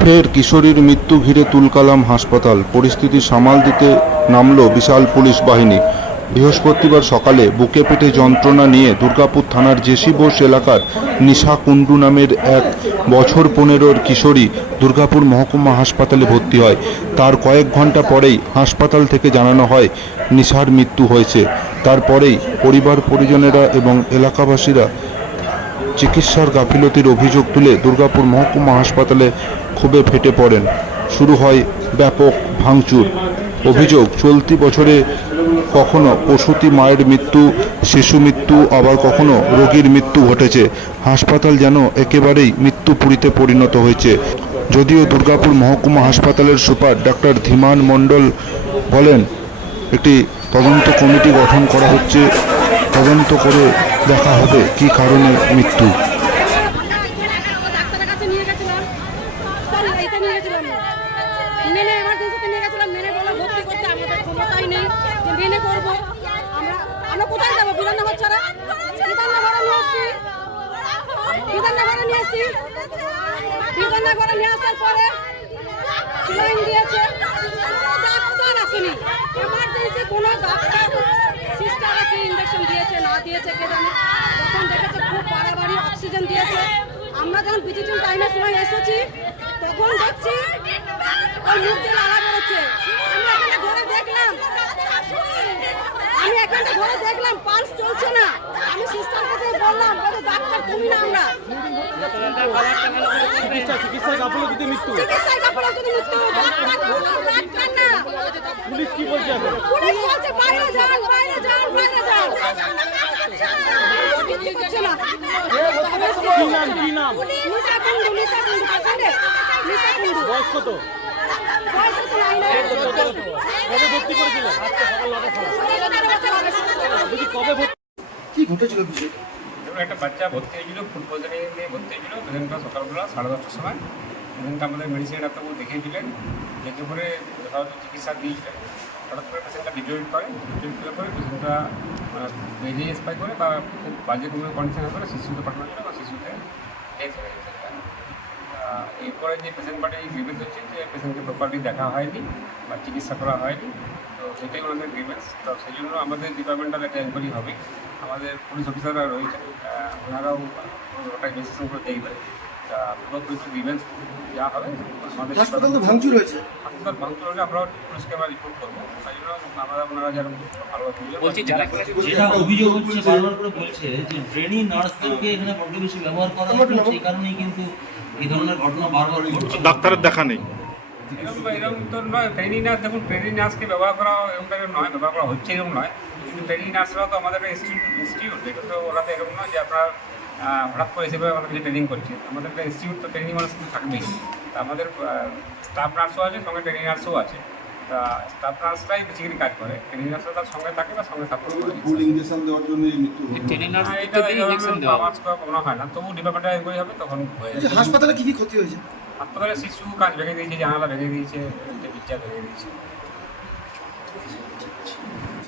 ফের কিশোরীর মৃত্যু ঘিরে তুলকালাম হাসপাতাল। পরিস্থিতি সামাল দিতে নামল বিশাল পুলিশ বাহিনী। বৃহস্পতিবার সকালে বুকে পেটে যন্ত্রণা নিয়ে দুর্গাপুর থানার জেসি বোস এলাকার নিশা কুণ্ডু নামের 1 বছর 15-র কিশোরী দুর্গাপুর মহকুমা হাসপাতালে ভর্তি হয়। তার কয়েক ঘন্টা পরেই হাসপাতাল থেকে জানানো হয় নিশার মৃত্যু হয়েছে। তারপরেই পরিবার পরিজনেরা এবং এলাকাবাসীরা চিকিৎসার গাফিলতির অভিযোগ তুলে দুর্গাপুর মহকুমা হাসপাতালে ক্ষোভে ফেটে পড়েন। শুরু হয় ব্যাপক ভাঙচুর। অভিযোগ, চলতি বছরে কখনো প্রসূতি মায়ের মৃত্যু, শিশু মৃত্যু, আবার কখনো রোগীর মৃত্যু ঘটেছে। হাসপাতাল যেন একেবারেই মৃত্যুপুরীতে পরিণত হয়েছে। যদিও দুর্গাপুর মহকুমা হাসপাতালের সুপার ডাক্তার ধীমান মণ্ডল বলেন, একটি তদন্ত কমিটি গঠন করা হচ্ছে, তদন্ত করে দেখা হবে কী কারণে মৃত্যু। অক্সিজেন দিয়েছে। আমরা যখন ভিজিটিং টাইমের সময় এসেছি তখন দেখছি ওর মুখ দিয়ে লালা বেরোচ্ছে। আমি এখানটা ধরে দেখলাম পালস চলছে না। আমি সিস্টার কাছে বললাম, বলে ডাক্তার তুমি না আমরা চিকিৎসায় গাফিলতিতে মৃত্যু। ডাক্তার না। পুলিশ কি বলছে? পুলিশ বলছে বাইরে যান, বাইরে যান, বাইরে যান। কিছু করছে না। কি নাম? নিশা কুণ্ডু, নিশা কুণ্ডু। নিশা কুণ্ডু। বয়স কত? বয়স তো নাই না। কবে ভর্তি করেছিলেন? আজকে সকাল 9টা। কবে কি ঘটেছিল বিষয়টা? একটা বাচ্চা ভর্তি হয়েছিল, ফুড পয়জনিং নিয়ে ভর্তি হয়েছিল। পেশেন্টটা সকালবেলা 10:30টার সময় পেশেন্টটা আমাদের মেডিসিন ডাক্তারবাবু দেখিয়েছিলেন, দেখে পরে যথাযথ চিকিৎসা দিয়েছিলেন। হঠাৎ করে পেশেন্টটা ডিটোরিট করে, ডিটোরিট করে পরে পেশেন্টটা বেরিয়ে এক্সপায়ার করে বা খুব বাজে কোনো কন্ডিশন হয়ে পরে শিশুকে পাঠানো ছিল বা শিশুতে ডেথ হয়ে গেছে। এরপরে যে পেশেন্ট পার্টি গ্রিভেন্স হচ্ছে যে পেশেন্টকে প্রপারলি দেখা হয়নি বা চিকিৎসা করা হয়নি, তো সেটাই ওনাদের গ্রিভেন্স। তো সেই জন্য আমাদের ডিপার্টমেন্টাল একটা এনকোয়ারি হবে। আমাদের পুলিশ অফিসাররা রয়েছেন, ওনারাও ওটা ইনভেস্টিগেশন করে দেখবেন। পুরো পুলিশ গ্রিভেন্স যা হবে আমাদের হাসপাতাল তো ভাঙচুর হয়েছে। হাসপাতাল ভাঙচুর হলে আমরা পুলিশকে আমরা রিপোর্ট করবো। সেই জন্য ওনারা যেরকম ভালোভাবে বলছি, যেটা অভিযোগ হচ্ছে বারবার করে বলছে যে ট্রেনিং নার্সদেরকে এখানে বড্ড বেশি ব্যবহার করা হচ্ছে, সেই কারণেই কিন্তু এই ধরনের ঘটনা বারবার ঘটছে। ডাক্তারের দেখা নেই। এরকম তো নয়। ট্রেনিং নার্স, দেখুন ট্রেনিং নার্সকে ব্যবহার করা এরকম নয়, ব্যবহার করা হচ্ছে এরকম নয়। কিন্তু ট্রেনিং নার্সরাও তো আমাদের একটা ইনস্টিটিউট, এটা তো ওরা তো এরকম নয় যে আপনার হঠাৎ করে হিসেবে আমাদের কিছু ট্রেনিং করছে। আমাদের একটা ইনস্টিটিউট, তো ট্রেনিং মানুষ থাকবেই। তা আমাদের স্টাফ নার্সও আছে, সঙ্গে ট্রেনিং নার্সও আছে। তা স্টাফ নার্সরাই বেসিক্যালি কাজ করে, ট্রেনিং নার্সরা তার সঙ্গে থাকে বা সঙ্গে সাপোর্ট করে। ফুল ইনজেকশন দেওয়ার জন্য মৃত্যু হলো। আমার মনে হয় না, তবু ডিপার্টমেন্টাল এনকোয়ারি হবে তখন হয়ে যাবে। হাসপাতালে কি কি ক্ষতি হয়েছে? হাসপাতালে শিশু কাজ ভেঙে দিয়েছে, জানালা ভেঙে দিয়েছে, পিকচার ভেঙে দিয়েছে।